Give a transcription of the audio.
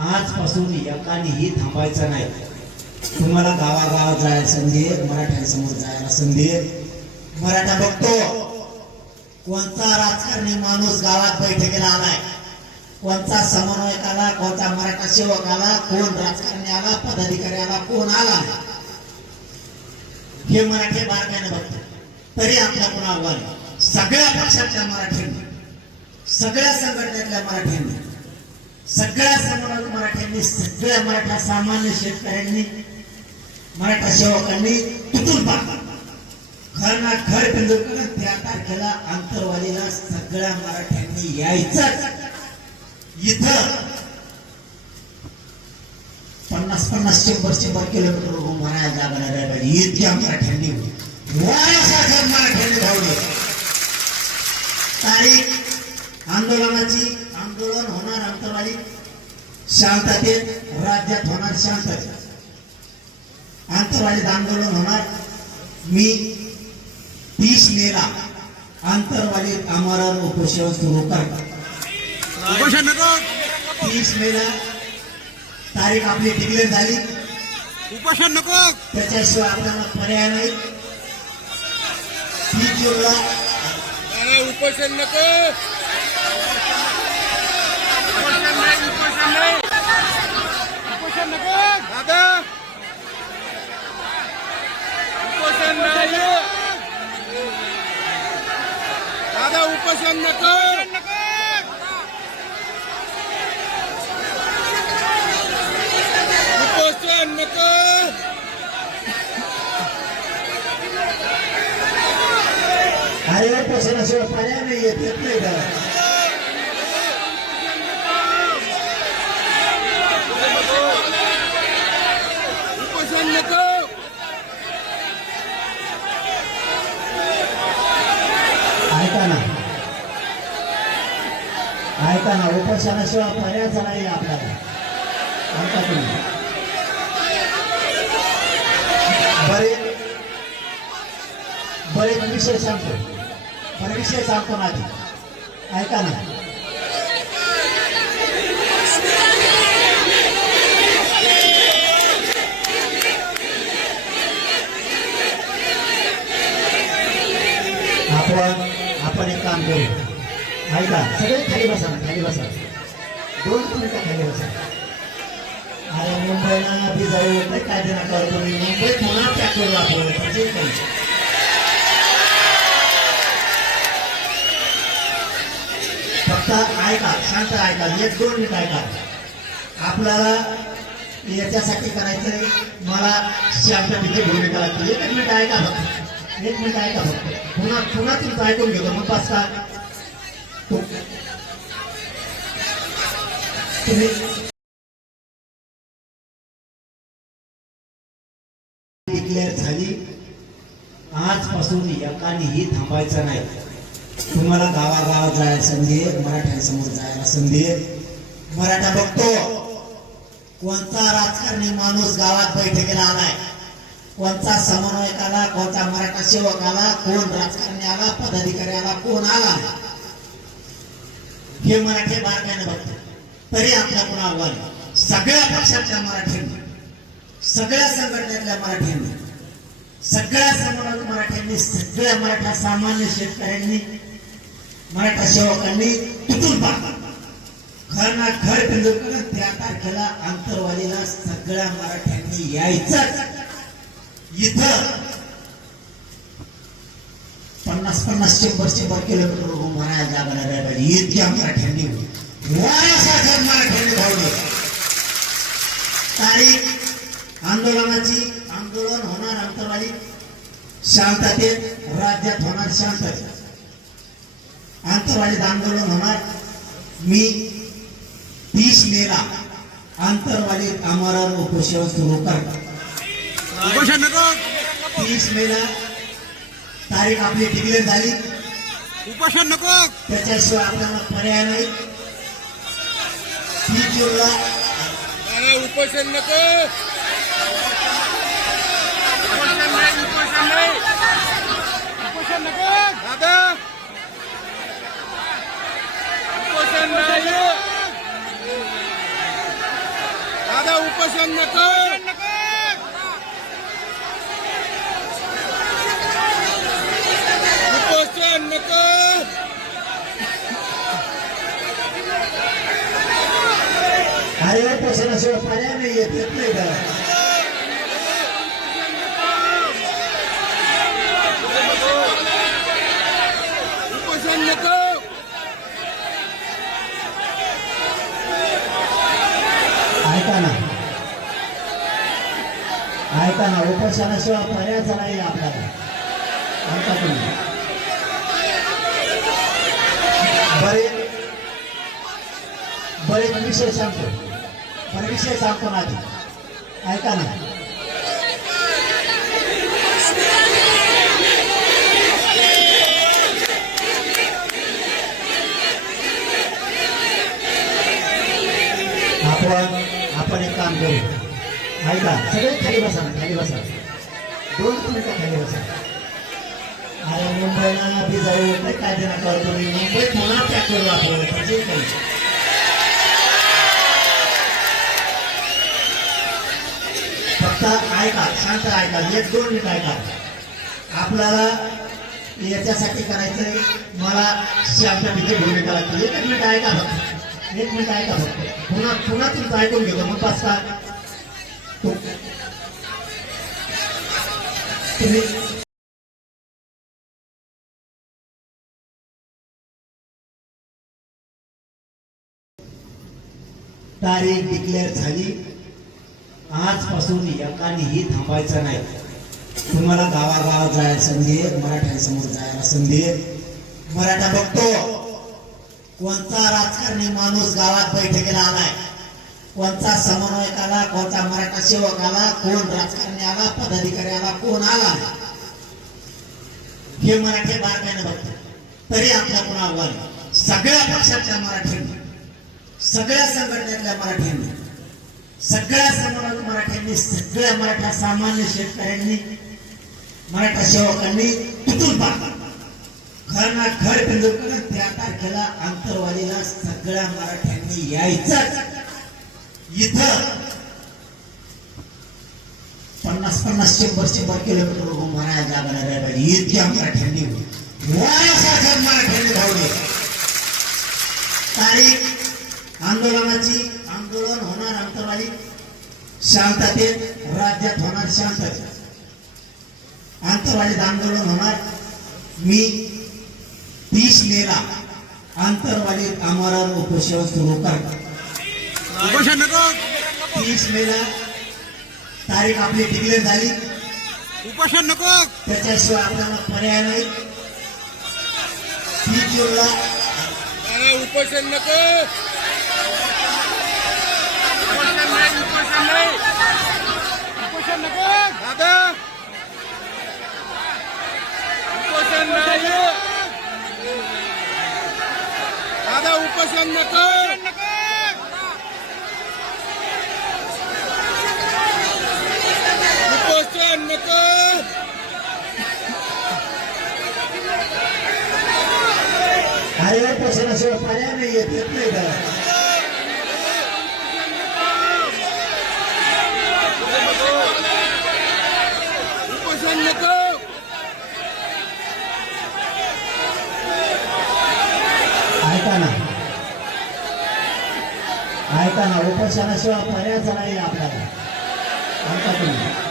आजपासून एकानेही थांबायचं नाही। तुम्हाला गावागावात जायला संधी आहे, मराठ्यांसमोर जायला संधी आहे। मराठा बघतो कोणता राजकारणी माणूस गावात बैठकीला आलाय, कोणता समन्वयक आला, कोणता मराठा सेवक आला, कोण राजकारणी आला, पदाधिकारी आला, कोण आला, हे मराठी बारकाईने बघतो। तरी आपला कोण आव्हान, सगळ्या पक्षातल्या मराठ्यांनी, सगळ्या संघटनेतल्या मराठ्यांनी, सगळ्या समन्वयक मराठ्यांनी, सगळ्या मराठा सामान्य शेतकऱ्यांनी, मराठा सेवकांनी तुटून पाडला। घर ना घर पिंजूरकर 13 तारखेला आंतरवालीला सगळ्या मराठ्यांनी यायचं। इथं 50-50, 100-100 किलोमीटर म्हणायला जागा नाही पाहिजे, इतक्या मराठ्यांनी वायासारखं मराठ्यांनी धावले। तारीख आंदोलनाची, आंदोलन होणार आंतरवाली शांततेत, राज्यात होणार शांततेत, आंतरवालीत आंदोलन होणार। मी 30 मेला आंतरवालीत आमरण उपोषण सुरू करतो। 30 मेला तारीख आपली डिक्लेअर झाली, उपोषण नको, त्याच्याशिवाय आपल्याला पर्याय नाही। 30 जूनला उपोषण नको, उपोषण नको दादा, उपोषण नाही दादा, उपोषण नको, उपोषण नको। अरे उपोषणाशिवाय पर्याय नाही, येत नाही का? उपोषण नको, ऐका ना, ऐका ना, उपोषणाशिवाय पर्यायच नाही आपल्याला। ऐका तुम्ही, बरेच विषय सांगतो, बरे विषय सांगतो ना आधी, ऐका ना। आपण एक काम करू, ऐका सगळे खाली बसा, खाली बसा, 2 मिनिटं खाली बसा। अरे मुंबईला बी जाऊ काय देणार करतो मी, मुंबई पुन्हा त्या करू आपण, फक्त ऐका, शांत ऐका, 1-2 मिनिट ऐका। आपल्याला याच्यासाठी करायचंय, मला शांततेची भूमिका लागते। 1 मिनिट ऐका फक्त, 1 मिनिट ऐका फक्त, पुन्हा तुमचं ऐकून घेतो, मग पाच का तुम्ही डिक्लेअर झाली। आजपासून एकानेही थांबायचं नाही। तुम्हाला गावागावात जायला संधी आहे, मराठ्यांसमोर जायला संधी आहे। मराठा बघतो कोणता राजकारणी माणूस गावात बैठकीला आलाय, कोणता समन्वयक आला, कोणता मराठा सेवक आला, कोण राजकारणी आला, पदाधिकारी आला, कोण आला, हे मराठी बारकाईने बघतो। तरी आपला कोण आव्हान, सगळ्या पक्षातल्या मराठ्यांनी, सगळ्या संघटनेतल्या मराठ्यांनी, सगळ्या समन्वयक मराठ्यांनी, सगळ्या मराठा सामान्य शेतकऱ्यांनी, मराठा सेवकांनी तुटून पाडला। घर ना घर पिंजूरकर 13 तारखेला आंतरवालीला सगळ्या मराठ्यांनी यायचं। इथं 50-50, 100-100 किलोमीटर म्हणायला जागा नाही पाहिजे, इतक्या मराठ्यांनी वायासारखं मराठ्यांनी धावले। तारीख आंदोलनाची, आंदोलन होणार आंतरवाली शांततेत, राज्यात होणार शांततेत, आंतरवालीत आंदोलन होणार। मी 30 मेला आंतरवालीत आमरण उपोषण सुरू करतो। उपोषण नको, 30 मेला तारीख आपली डिक्लेअर झाली, उपोषण नको, त्याच्याशिवाय आपल्याला पर्याय नाही। 30 जूनला उपोषण नको, उपोषण नाही, उपोषण नाही, उपोषण नको दादा, उपोषण नाही, दादा उपोषण नको उपोषण नको अरे उपोषणाशिवाय पर्याय नाही येत नाही का उपोषण नको ऐका ना उपोषणाशिवाय पर्यायच नाही आपल्याला ऐका तुम्ही बरेच विषय सांगतो बरे विषय सांगतो ना आधी ऐका ना आपण एक काम करू ऐका सगळे खाली बसा ना खाली बसा 2 मिनिटं खाली बसा अरे मुंबईला बी जाऊ काय देणार करतो मी मुंबई पुन्हा पॅक करू आपण म्हणजे काही फक्त ऐका शांत ऐका 1-2 मिनिट ऐका आपल्याला याच्यासाठी करायचंय मला श्यामच्या तिथे भूमिका लागते 1 मिनिट ऐका फक्त 1 मिनिट ऐका फक्त पुन्हा तुमचं ऐकून घेतो मग पाच का तुम्ही तारीख डिक्लेअर झाली आजपासून एकानेही थांबायचं नाही तुम्हाला गावागावात जायला संधी आहे मराठ्यांसमोर जायला संधी आहे मराठा बघतो कोणता राजकारणी माणूस गावात बैठकीला आलाय कोणता समन्वयक आला कोणता मराठा सेवक आला कोण राजकारणी आला पदाधिकारी आला कोण आला हे मराठी बारकाईने बघतो तरी आपल्या पुन्हा आव्हान सगळ्या पक्षातल्या मराठ्यांनी सगळ्या संघटनेतल्या मराठ्यांनी सगळ्या समन्वयक मराठ्यांनी सगळ्या मराठा सामान्य शेतकऱ्यांनी मराठा सेवकांनी तुटून पाडला घर ना घर बिंदूकडे 13 तारखेला आंतरवालीला सगळ्या मराठ्यांनी यायचं इथं 50-100 किलोमीटर मराठा जागा नाही पाहिजे इतक्या मराठ्यांनी वायासारख्या मराठ्यांनी धावले तारीख आंदोलन होणार आंतरवाली शांततेत राज्यात होणार शांततेत आंतरवालीत आंदोलन होणार मी 30 मेला आंतरवालीत आमरण उपोषण सुरू करतो उपोषण नको 30 मेला तारीख आपली डिक्लेअर झाली उपोषण नको त्याच्याशिवाय आपल्याला पर्याय नाही 30 जूनला उपोषण नको उपोषण नाही उपोषण नको दादा उपोषण नाही दादा उपोषण नको उपोषण नको अरे उपोषणाशिवाय पर्याय नाही येत नाही का उपोषण नको ऐका ना उपोषणाशिवाय पर्यायच नाही आपल्याला ऐका तुम्ही